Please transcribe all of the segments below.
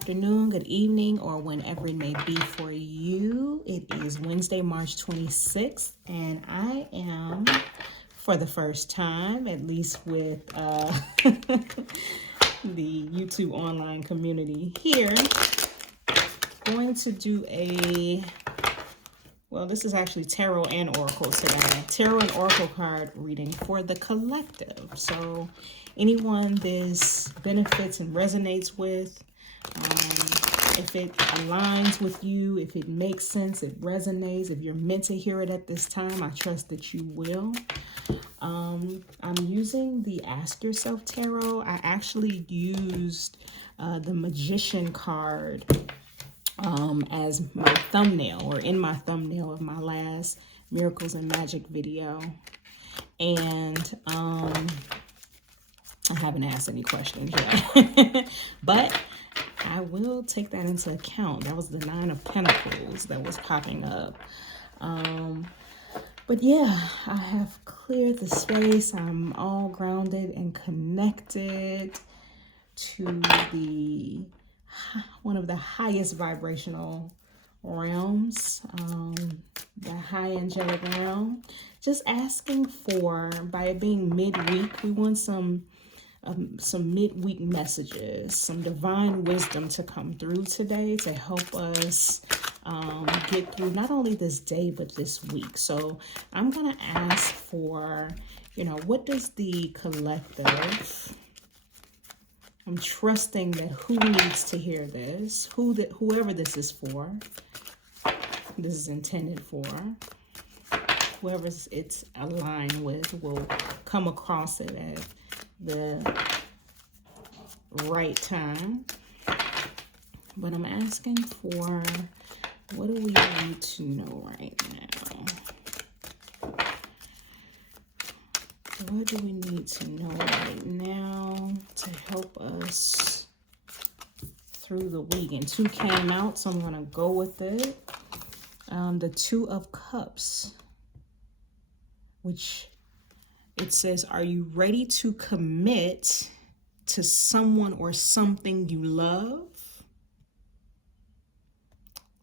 afternoon, good evening, or whenever it may be for you. It is Wednesday, March 26th, and I am, for the first time, at least with the YouTube online community here, going to do this is actually tarot and oracle today. Tarot and oracle card reading for the collective. So anyone this benefits and resonates with, if it aligns with you, if it makes sense, it resonates, if you're meant to hear it at this time, I trust that you will. I'm using the Ask Yourself Tarot. I actually used the Magician card as my thumbnail, or in my thumbnail of my last Miracles and Magic video. And I haven't asked any questions yet, but I will take that into account. That was the Nine of Pentacles that was popping up. But yeah, I have cleared the space. I'm all grounded and connected to one of the highest vibrational realms, the high angelic realm. Just asking for, by it being midweek, we want some midweek messages, some divine wisdom to come through today to help us get through not only this day but this week. So I'm gonna ask for, what does the collective, I'm trusting that who needs to hear this, whoever this is for, this is intended for, whoever it's aligned with will come across it at the right time. But I'm asking for, what do we need to know right now? What do we need to know right now to help us through the week? And 2 came out, so I'm going to go with it. The 2 of Cups, which it says, are you ready to commit to someone or something you love?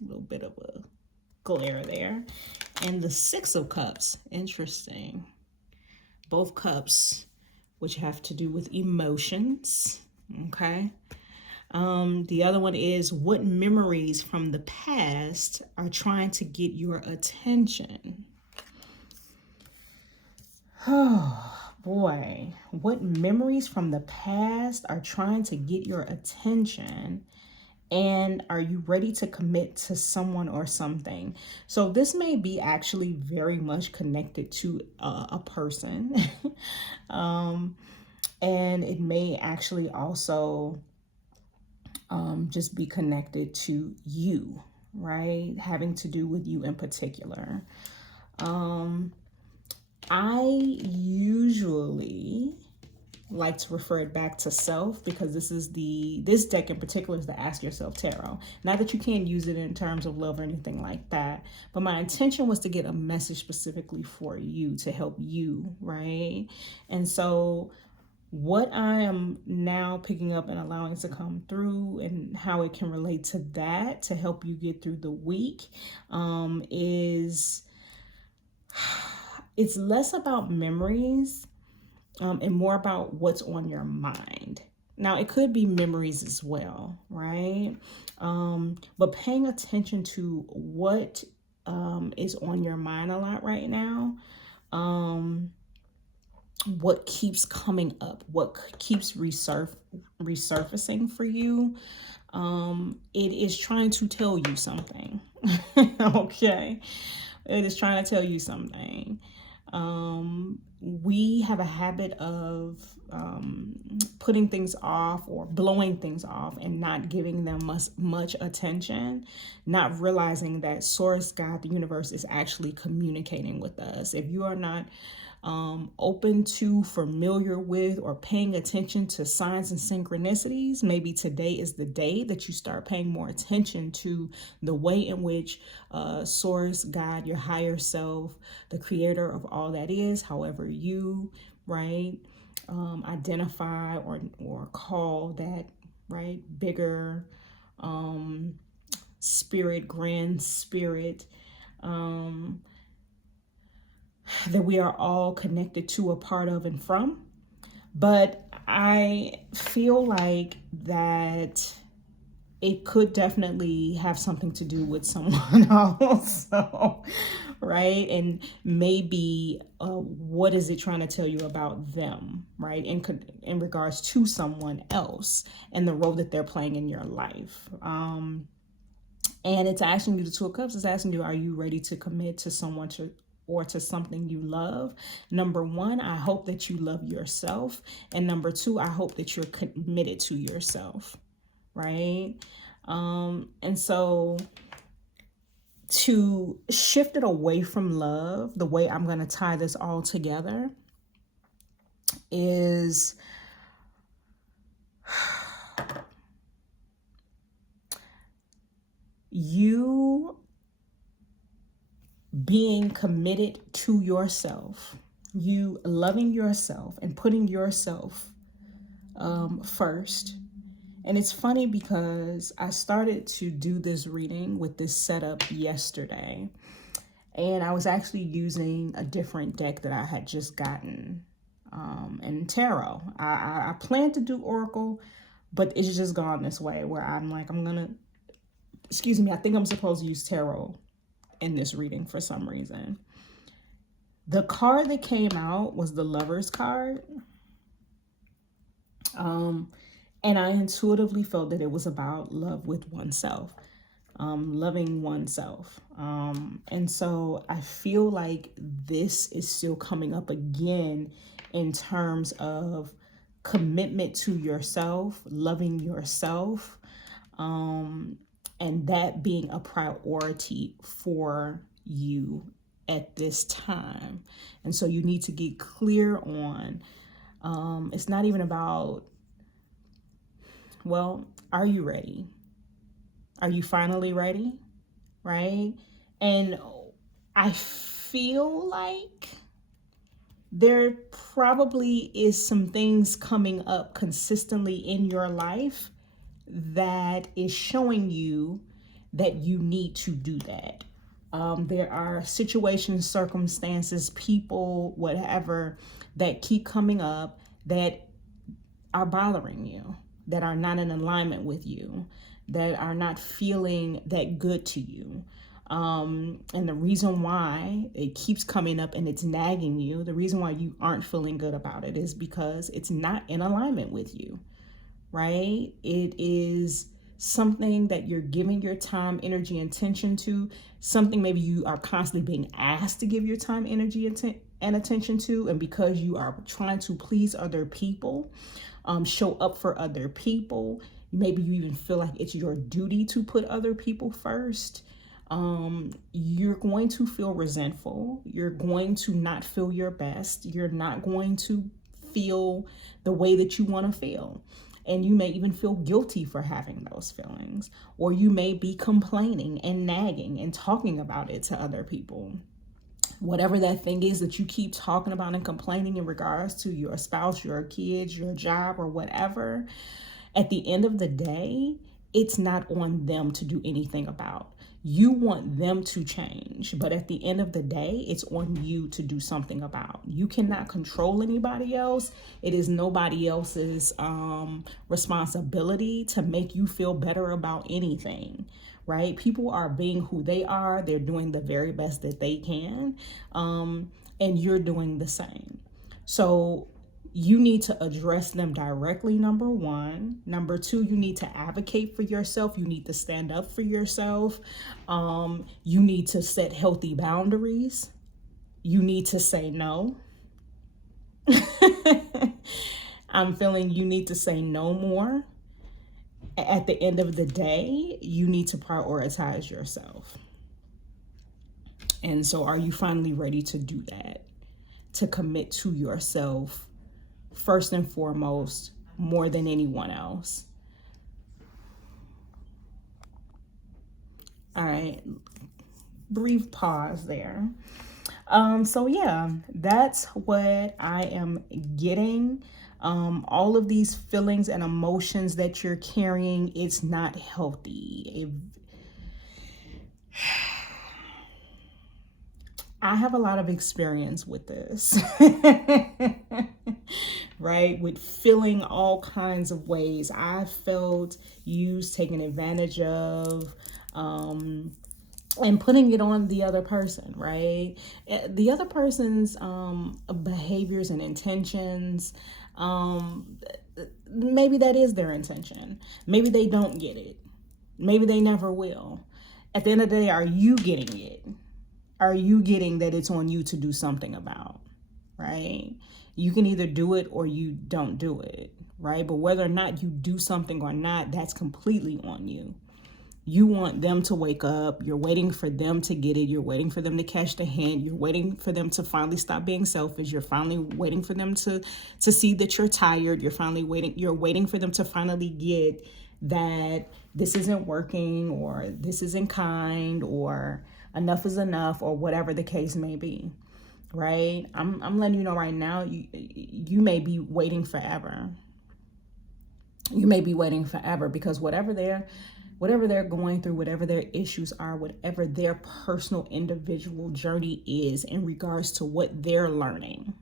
A little bit of a glare there. And the 6 of Cups, interesting. Both cups, which have to do with emotions, okay? The other one is, what memories from the past are trying to get your attention? Oh, boy. What memories from the past are trying to get your attention? And are you ready to commit to someone or something? So this may be actually very much connected to a person. And it may actually also just be connected to you, right? Having to do with you in particular. I usually like to refer it back to self, because this deck in particular is the Ask Yourself Tarot. Not that you can't use it in terms of love or anything like that, but my intention was to get a message specifically for you, to help you, right? And so what I am now picking up and allowing to come through, and how it can relate to that to help you get through the week, is it's less about memories and more about what's on your mind. Now, it could be memories as well, right? But paying attention to what is on your mind a lot right now, what keeps coming up, what keeps resurfacing for you, it is trying to tell you something, okay? It is trying to tell you something. We have a habit of putting things off or blowing things off and not giving them much attention, not realizing that Source, God, the universe is actually communicating with us. If you are not open to, familiar with, or paying attention to signs and synchronicities, maybe today is the day that you start paying more attention to the way in which Source, God, your higher self, the creator of all that is, however you, right, identify or call that, right, bigger spirit, grand spirit, that we are all connected to, a part of, and from. But I feel like that it could definitely have something to do with someone else. So, right? And maybe what is it trying to tell you about them, right? In regards to someone else and the role that they're playing in your life. And it's asking you, the Two of Cups is asking you, are you ready to commit to someone or to something you love? Number one, I hope that you love yourself. And number two, I hope that you're committed to yourself, right? And so to shift it away from love, the way I'm going to tie this all together is you being committed to yourself, you loving yourself and putting yourself first. And it's funny because I started to do this reading with this setup yesterday, and I was actually using a different deck that I had just gotten, and tarot. I planned to do Oracle, but it's just gone this way where I'm like, I think I'm supposed to use tarot in this reading for some reason. The card that came out was the Lover's card. And I intuitively felt that it was about love with oneself, loving oneself. And so I feel like this is still coming up again in terms of commitment to yourself, loving yourself, and that being a priority for you at this time. And so you need to get clear on, it's not even about, well, are you ready? Are you finally ready? Right? And I feel like there probably is some things coming up consistently in your life that is showing you that you need to do that. There are situations, circumstances, people, whatever, that keep coming up that are bothering you, that are not in alignment with you, that are not feeling that good to you. And the reason why it keeps coming up and it's nagging you, the reason why you aren't feeling good about it is because it's not in alignment with you, right? It is something that you're giving your time, energy, and attention to, something maybe you are constantly being asked to give your time, energy, and attention to, and because you are trying to please other people, show up for other people, maybe you even feel like it's your duty to put other people first, you're going to feel resentful. You're going to not feel your best. You're not going to feel the way that you want to feel. And you may even feel guilty for having those feelings, or you may be complaining and nagging and talking about it to other people. Whatever that thing is that you keep talking about and complaining in regards to your spouse, your kids, your job, or whatever, at the end of the day, it's not on them to do anything about. You want them to change, but at the end of the day, it's on you to do something about. You cannot control anybody else. It is nobody else's responsibility to make you feel better about anything, right? People are being who they are. They're doing the very best that they can, and you're doing the same. So you need to address them directly, number one. Number two, you need to advocate for yourself. You need to stand up for yourself. You need to set healthy boundaries. You need to say no. I'm feeling you need to say no more. At the end of the day, you need to prioritize yourself. And so are you finally ready to do that? To commit to yourself first and foremost, more than anyone else. All right, brief pause there. So yeah, that's what I am getting. All of these feelings and emotions that you're carrying, it's not healthy. I have a lot of experience with this, right? With feeling all kinds of ways. I felt used, taken advantage of, and putting it on the other person, right? The other person's behaviors and intentions, maybe that is their intention. Maybe they don't get it. Maybe they never will. At the end of the day, are you getting it? Are you getting that it's on you to do something about, right? You can either do it or you don't do it, right? But whether or not you do something or not, that's completely on you. You want them to wake up. You're waiting for them to get it. You're waiting for them to catch the hint. You're waiting for them to finally stop being selfish. You're finally waiting for them to see that you're tired. You're waiting for them to finally get that this isn't working, or this isn't kind, or enough is enough, or whatever the case may be, right? I'm letting you know right now, you may be waiting forever. You may be waiting forever, because whatever they're going through, whatever their issues are, whatever their personal individual journey is in regards to what they're learning,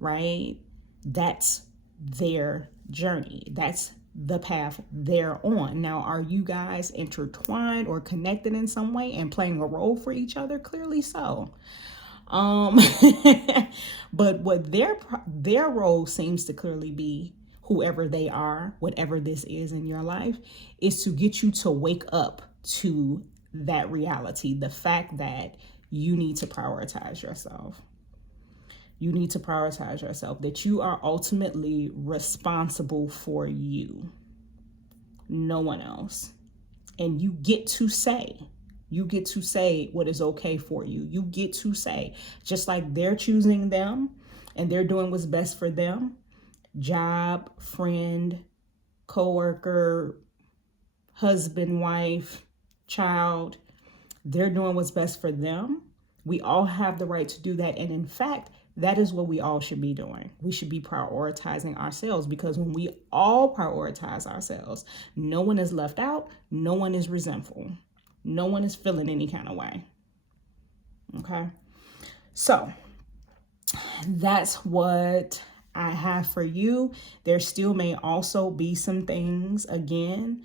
right? That's their journey. That's the path they're on. Now, are you guys intertwined or connected in some way and playing a role for each other? Clearly so. But what their role seems to clearly be, whoever they are, whatever this is in your life, is to get you to wake up to that reality, the fact that you need to prioritize yourself. You need to prioritize yourself, that you are ultimately responsible for you, no one else. And you get to say what is okay for you. You get to say, just like they're choosing them and they're doing what's best for them, job, friend, coworker, husband, wife, child, they're doing what's best for them. We all have the right to do that. And in fact, that is what we all should be doing. We should be prioritizing ourselves, because when we all prioritize ourselves, no one is left out. No one is resentful. No one is feeling any kind of way. Okay. So that's what I have for you. There still may also be some things, again,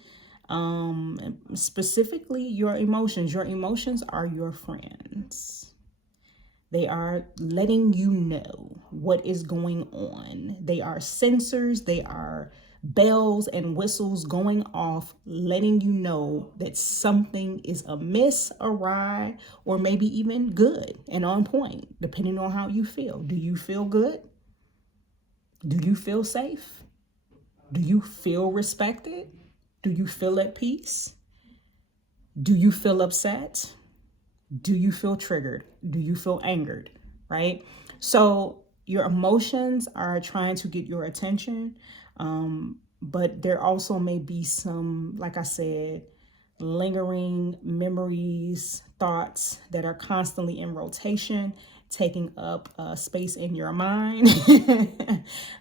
specifically your emotions. Your emotions are your friends. They are letting you know what is going on. They are sensors. They are bells and whistles going off, letting you know that something is amiss, awry, or maybe even good and on point, depending on how you feel. Do you feel good? Do you feel safe? Do you feel respected? Do you feel at peace? Do you feel upset? Do you feel triggered? Do you feel angered? Right? So your emotions are trying to get your attention. But there also may be some, like I said, lingering memories, thoughts that are constantly in rotation, taking up space in your mind,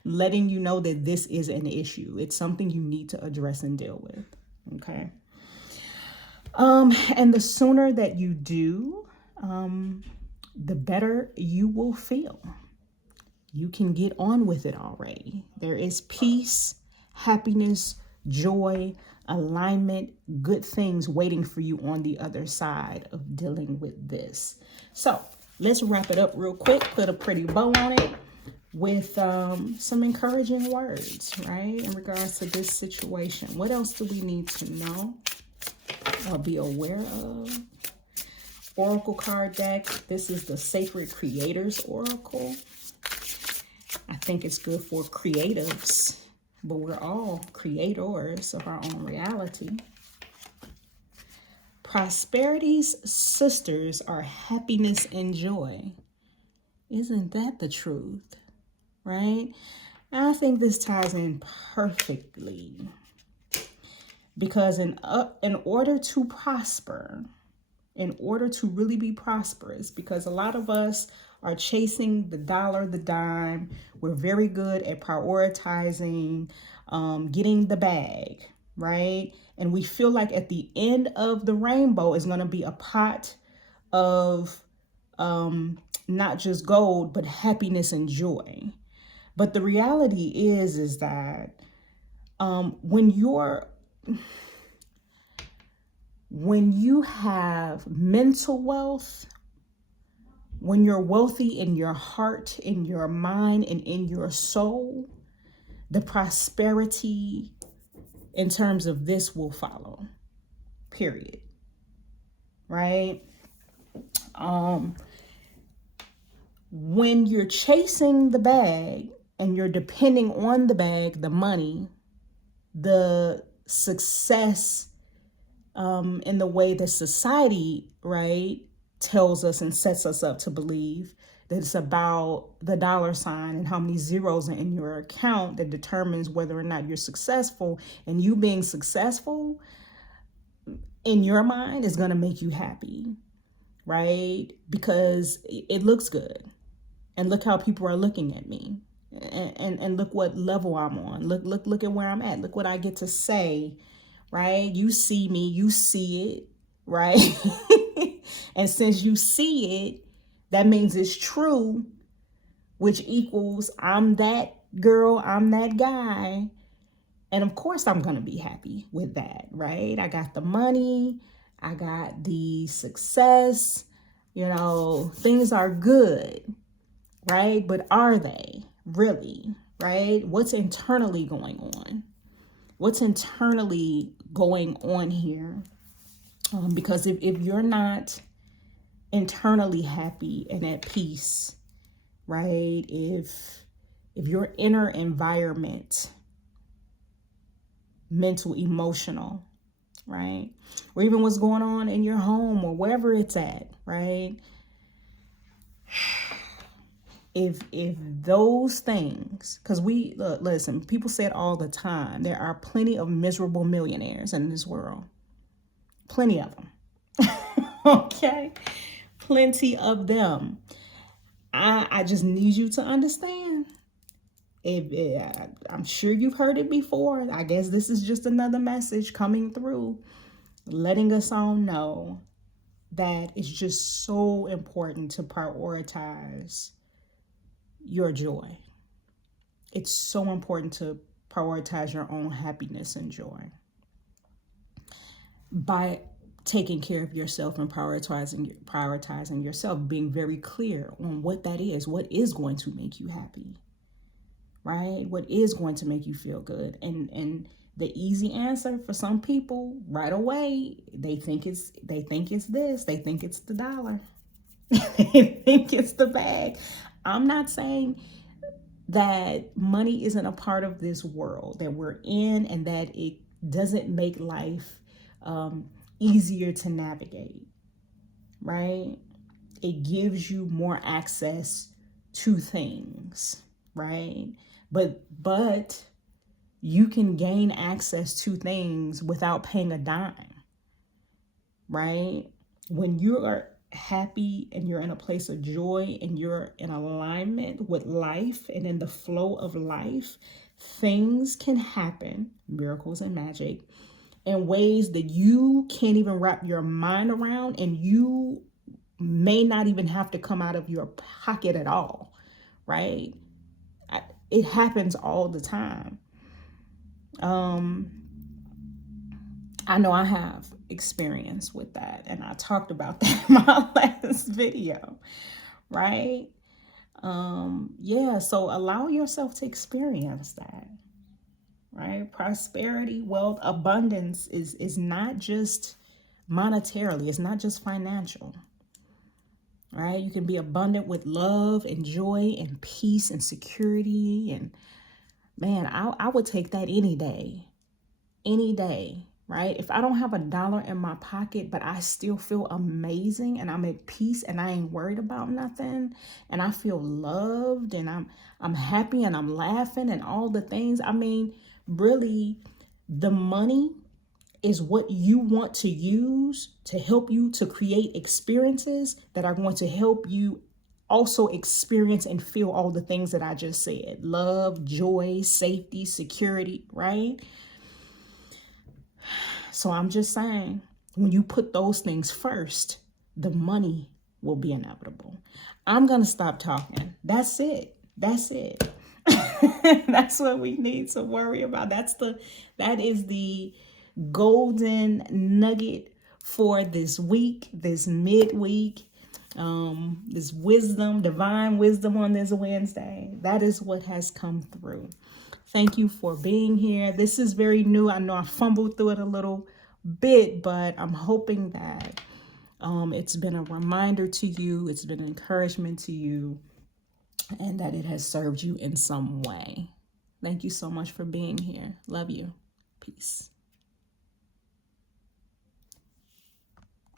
letting you know that this is an issue. It's something you need to address and deal with. Okay. And the sooner that you do, the better you will feel. You can get on with it already. There is peace, happiness, joy, alignment, good things waiting for you on the other side of dealing with this. So let's wrap it up real quick, put a pretty bow on it with some encouraging words, right, in regards to this situation. What else do we need to know or be aware of? Oracle card deck. This is the Sacred Creators Oracle. I think it's good for creatives, but we're all creators of our own reality. Prosperity's sisters are happiness and joy. Isn't that the truth, right? I think this ties in perfectly, because in order to prosper, in order to really be prosperous, because a lot of us are chasing the dollar, the dime. We're very good at prioritizing, getting the bag, right? And we feel like at the end of the rainbow is going to be a pot of not just gold, but happiness and joy. But the reality is that when you have mental wealth, when you're wealthy in your heart, in your mind, and in your soul, the prosperity in terms of this will follow, period. Right? When you're chasing the bag and you're depending on the bag, the money, the success, in the way that society, right, tells us and sets us up to believe that it's about the dollar sign and how many zeros are in your account that determines whether or not you're successful. And you being successful in your mind is going to make you happy, right? Because it looks good. And look how people are looking at me. And look what level I'm on. Look at where I'm at. Look what I get to say, right? You see me, you see it, right? And since you see it, that means it's true, which equals I'm that girl, I'm that guy. And of course I'm going to be happy with that, right? I got the money, I got the success, things are good, right? But are they really, right? What's internally going on? What's internally going on here? Because if you're not internally happy and at peace, right? If your inner environment, mental, emotional, right? Or even what's going on in your home or wherever it's at, right? If those things, because listen, people say it all the time, there are plenty of miserable millionaires in this world. Plenty of them. Okay? Plenty of them. I just need you to understand. I'm sure you've heard it before. I guess this is just another message coming through, letting us all know that it's just so important to prioritize your joy. It's so important to prioritize your own happiness and joy by taking care of yourself and prioritizing yourself, being very clear on what that is, what is going to make you happy, right? What is going to make you feel good. And the easy answer for some people right away, they think it's this, they think it's the dollar. They think it's the bag. I'm not saying that money isn't a part of this world that we're in and that it doesn't make life easier to navigate, right? It gives you more access to things, right? But you can gain access to things without paying a dime, right? When you are happy and you're in a place of joy and you're in alignment with life and in the flow of life, things can happen, miracles and magic, in ways that you can't even wrap your mind around, and you may not even have to come out of your pocket at all, right? It happens all the time. I know I have experience with that, and I talked about that in my last video, right? So allow yourself to experience that, right? Prosperity, wealth, abundance is not just monetarily, it's not just financial, right? You can be abundant with love and joy and peace and security. And man, I would take that any day, right? If I don't have $1 in my pocket, but I still feel amazing and I'm at peace and I ain't worried about nothing and I feel loved and I'm happy and I'm laughing and all the things. I mean, really, the money is what you want to use to help you to create experiences that are going to help you also experience and feel all the things that I just said. Love, joy, safety, security, right? So I'm just saying, when you put those things first, the money will be inevitable. I'm going to stop talking. That's it. That's it. That's what we need to worry about. That is the golden nugget for this week, this midweek, this wisdom, divine wisdom on this Wednesday. That is what has come through. Thank you for being here. This is very new. I know I fumbled through it a little bit, but I'm hoping that it's been a reminder to you, it's been an encouragement to you, and that it has served you in some way. Thank you so much for being here. Love you. Peace.